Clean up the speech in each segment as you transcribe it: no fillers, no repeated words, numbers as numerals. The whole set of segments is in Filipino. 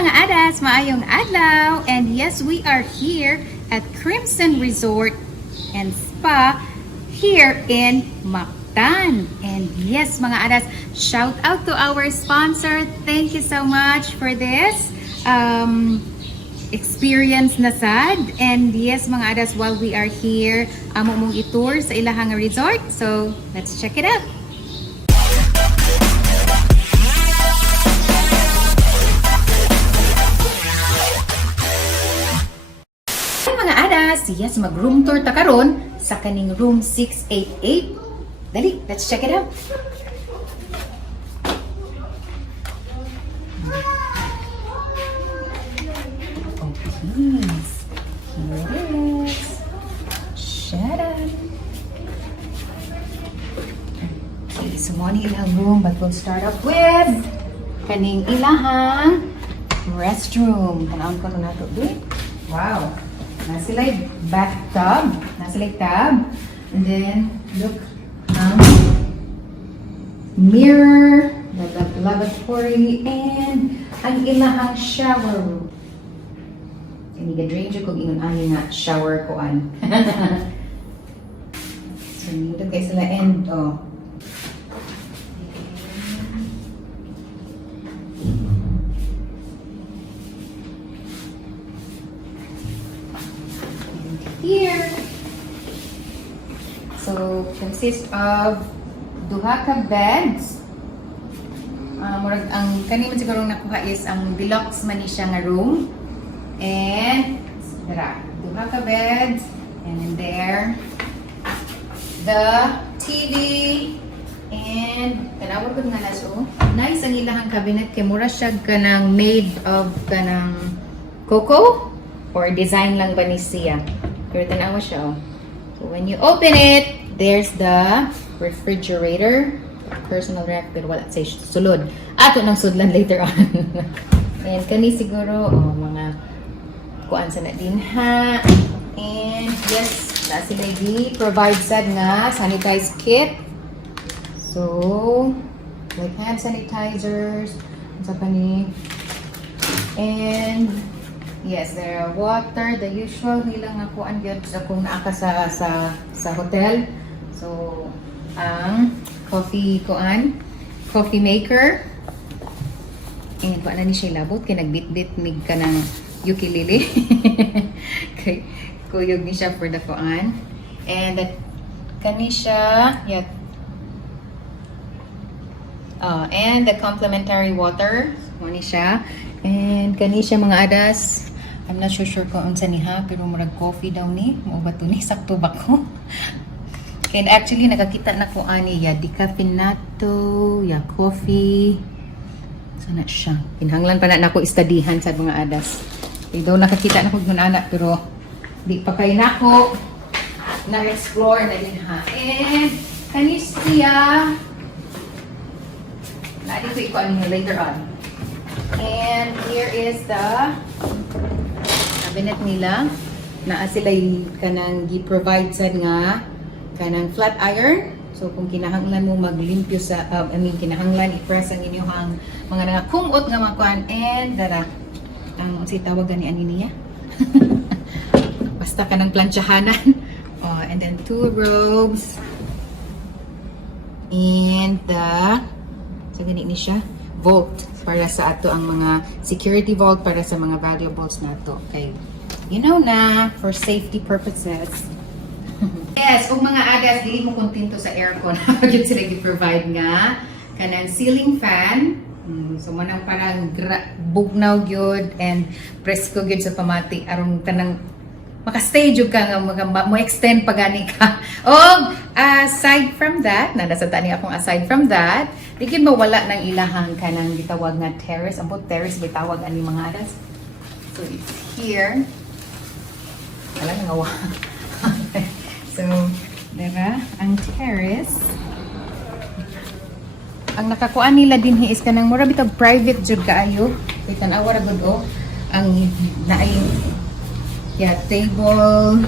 mga adas, maayong adlaw. And yes, we are here at Crimson Resort and Spa here in Mactan. And yes, mga adas, shout out to our sponsor. Thank you so much for this experience na sad. And yes, mga adas, while we are here, amo mong i-tour sa ilahang resort. So, let's check it out. Yes, mag-room tour ta karon sa kaning room 688. Dali, let's check it out. Oh, please. Here it is. Shut up. Okay, so mo ni ilang room, but we'll start off with kaning ilahang restroom. Tanawon ko na nato, di? Wow. Nasa like bathtub, nasa like tub, and then look, mirror, the lavatory, and ang ilahang shower room. Kani ga-drain dyan kung ingon ani nga shower ko an. So nito kay sila end oh. Here, so consists of duha ka beds. Murag ang kanimo siguro nakuha is ang deluxe man ni siya nga room, and dara duha ka beds, and in there the TV, and tanawag ko nga naso nice ang ilahang cabinet kay mura siya kanang made of kanang coco or design lang ba ni siya. Pero tanawa siya, oh. So when you open it, there's the refrigerator, personal ref, pero wala say sulod. Ato nang sudlan later on. And kani siguro, oh, mga kuan sa na din ha. And yes, na sila provide sad nga sanitize kit. So, like hand sanitizers, sa pani. And yes, there are water, the usual nilang kuan gyud sa kung naa ka sa hotel. So, ang coffee kuan, coffee maker. And kuan na ni siya labot kay nagbitbit mig kanang ukulele. Kay kuyog ni siya for the kuan. And that kani siya, yeah. And the complimentary water, kani siya. And kani siya mga adas, I'm not sure kung unsa ni ha, pero murag coffee daw ni, mo ba to ni sakto ba ko? And actually nakakita na ko ani ya decaffeinato, ya coffee. Sana siya. Pinhanglan pa na nako istadihan sa mga adas. Kay daw nakakita na ko gunana pero di pa kay nako na explore na din ha. And kani siya na dito iko ani later on. And here is the cabinet nila. Naa sila kanang gi-provide sad nga kanang flat iron. So kung kinahanglan mo maglimpyo sa kinahanglan i-press ang inyong mga nakakumot nga mga kuan, and dara ang si tawag gani ani niya. Basta kanang planchahanan. Oh, and then two robes. And so gani ni siya vault para sa ato ang mga security vault para sa mga valuables nato. Okay. You know na, for safety purposes. Yes, kung mga adas, dili mo kontento sa aircon. Yun sila gi-provide nga kanang ceiling fan. So manang parang bugnaw gyud and presko gyud sa pamati aron kanang makastay jud ka nga mo extend pa gani ka. Og aside from that, nasa tani akong aside from that, di gyud mawala ng ilahang kanang gitawag nga terrace. Ambot terrace bitawag ani mga adas. So it's here. Wala nga wa. So, diba? Ang terrace. Ang nakakuan nila dinhi is kanang mura bitag private jud kaayo. Kay tan-awa ra gud oh. Ang naay table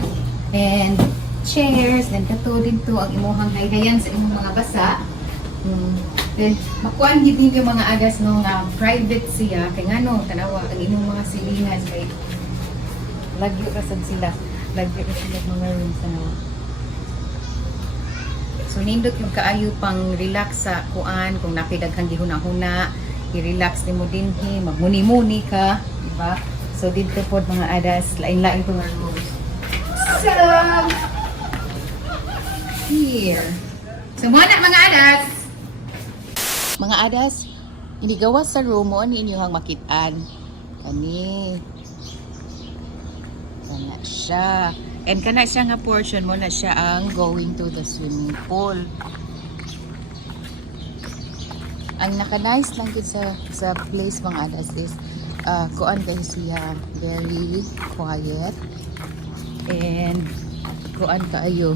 and chairs, then kato dito ang imuhang hayhayan sa imong mga basa. Then, makuhaan gid ninyo mga adas no nga private siya. Kay nga no, tanawa, ang inyong mga silingan kay lagyo rasad sila. Lagyo rasad sila mga rooms na. So, nindot yung kaayo pang relax sa kuan, kung napidaghang gihuna-huna, i-relax ni mo din, magmuni-muni ka, diba? So, dito po mga adas, lain-lain po nga rooms. So, here. So, muna mga adas! Mga adas, inigawas sa room mo, niinyong makitaan. Kani. Kana siya. And kana siya nga portion mo na siya ang going to the swimming pool. Ang naka-nice lang yun sa place mga adas is kuan kayo siya very quiet and kuan kaayo.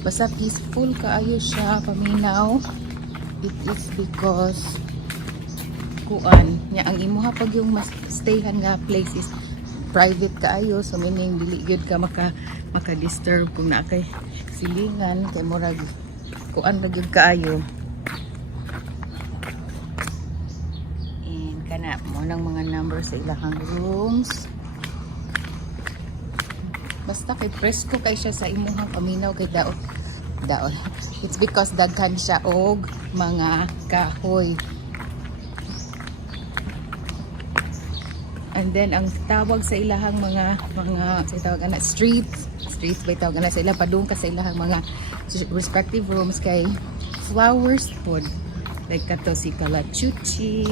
Basta peaceful kaayo siya, paminaw. It is because kuan nya ang imuha pag yung mas stayhan nga place is private kaayo, so meaning dili gyud ka maka-disturb kung na kay silingan kay murag kuan ra gyud kaayo. And kana mo nang mga number sa ilahang rooms. Basta kay presko kay siya sa imuhang paminaw kay daot. It's because daghan siya og mga kahoy. And then ang tawag sa ilahang mga sa tawag ana streets ba tawag ana sa ilang padung ka sa ilahang mga respective rooms kay flowers pod. Like kato si Kalachuchi.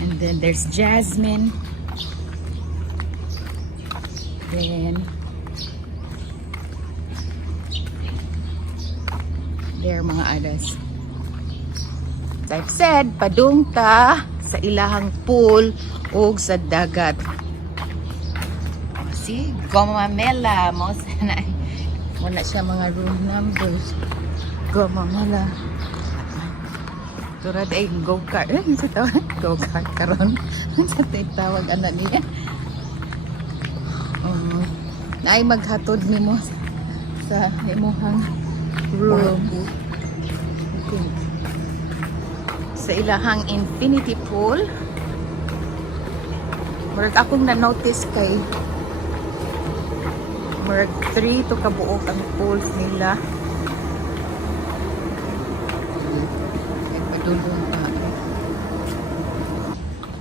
And then there's jasmine. Then there mga adas. As I've said, padung ta sa ilahang pool o sa dagat. Si Gomamela mo na siya mga room numbers. Gomamela. Turad ay go-kart. Sa tawag go-kart karon. Sa tawag ana niya. Naay maghatod nimo sa imuhang room. Okay. Sa ilahang infinity pool. Murag akong na-notice kay murag 3 to kabuok ang pools nila. Ay padulong pa.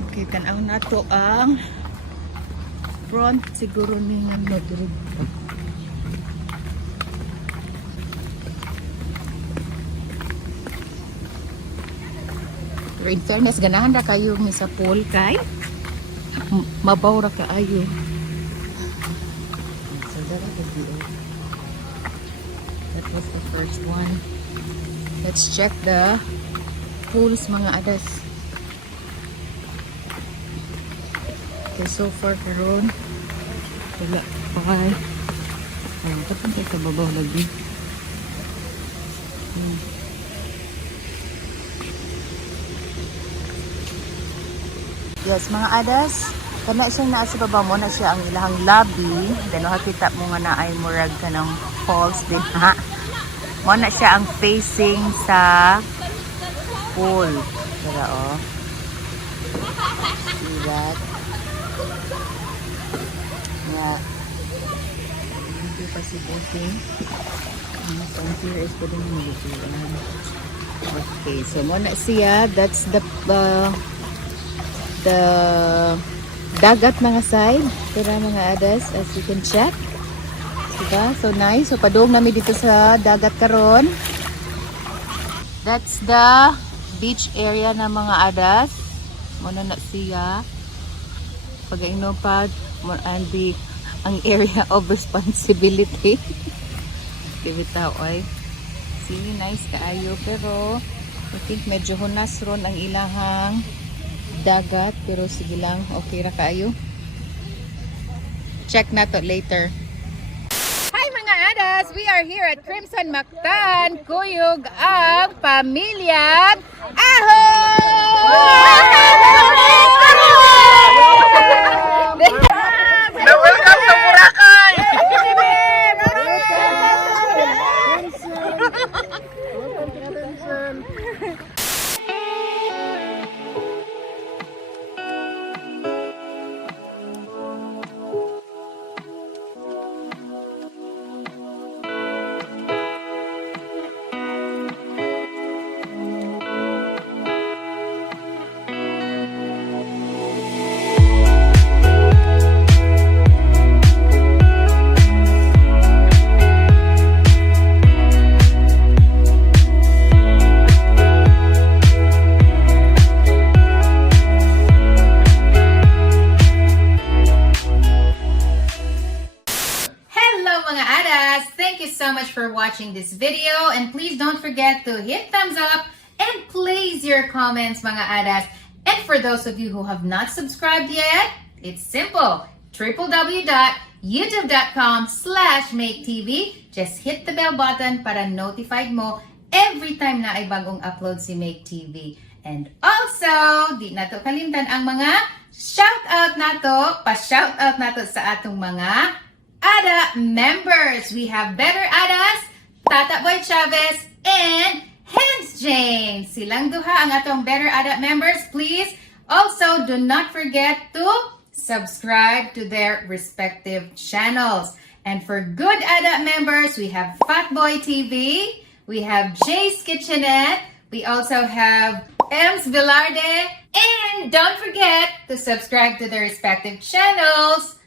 Okay, tanaw na to ang front siguro ni nga Madrid. Pero in fairness, ganahan na kayo mi sa pool kay mabaw ra kaayo. So that was the first one. Let's check the pools mga adas. Okay, so far karon wala pa. Ay, tapos sa babaw lagi. Yes, mga adas, kana siyang naa sa baba mo na siya ang ilahang lobby. Then makita mo nga na ay murag ka ng falls din ha. Mo na siya ang facing sa pool. Pero oh. See that? Yeah. Hindi pa si booking. So here is pwede mo lutuan. Okay, so mo na siya. That's the dagat mga side. Tira mga adas, as you can check. Diba? So nice. So padung namin dito sa dagat karon. That's the beach area na mga adas. Muna na siya. Pag-ino pa and ang area of responsibility. Kibitaw ay. See, nice kaayo. Pero I think medyo hunas ron ang ilahang dagat, pero sige lang, okay ra kayo. Check na to later. Hi mga adas! We are here at Crimson Mactan. Kuyog ang pamilyang Na-welcome sa Boracay! so much for watching this video, and please don't forget to hit thumbs up and place your comments, mga adas. And for those of you who have not subscribed yet, it's simple. www.youtube.com/maketv. Just hit the bell button para notified mo every time na ay bagong upload si Ma2ke TV. And also, di nato kalimtan ang mga shoutout nato, pa-shoutout nato sa atong mga ADA members. We have Better Adas, Tata Boy Chavez, and Hans James. Silang duha ang atong Better ADA members. Please also do not forget to subscribe to their respective channels. And for good ADA members, we have Fatboy TV, we have Jay's Kitchenette, we also have Ems Velarde, and don't forget to subscribe to their respective channels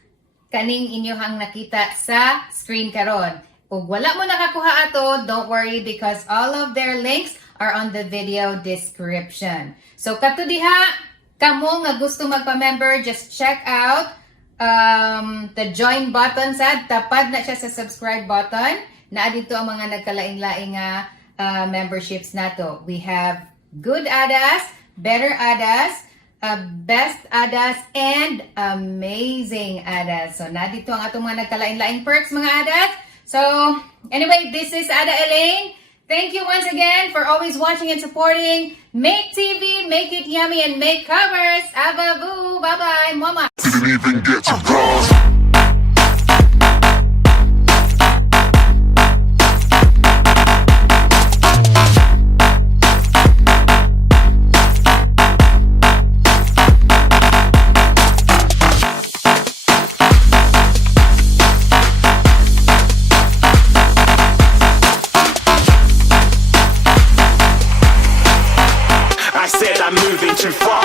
kaning inyohang nakita sa screen karon. Ug wala mo nakakuha ato, don't worry because all of their links are on the video description. So kato diha, kamo nga gusto magpa-member, just check out the join button sad, tapad na siya sa subscribe button. Naa dito ang mga nagkalain-laing memberships nato. We have Good Adas, Better Adas, Best Adas, and Amazing Adas. So na dito ang atong mga nagkalain-laing perks, mga adas. So anyway, this is Ada Elaine. Thank you once again for always watching and supporting Ma2ke TV. Make it yummy and make covers. Ababu. Bye-bye. Mama. Didn't even get to bronze. I said I'm moving too far.